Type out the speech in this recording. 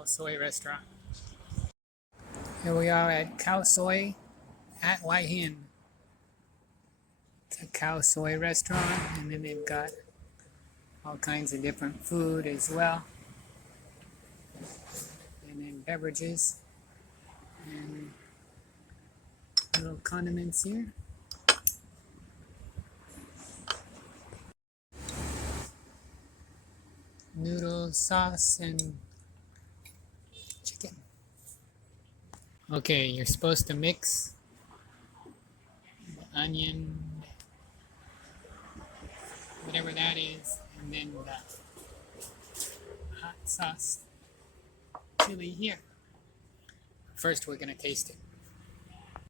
Khao Soy restaurant. Here we are at Khao Soy at White Hen. It's a Khao Soy restaurant, and then they've got all kinds of different food as well. And then beverages and little condiments here. Noodle sauce and chicken. Okay, you're supposed to mix the onion, whatever that is, and then the hot sauce chili here. First, we're gonna taste it.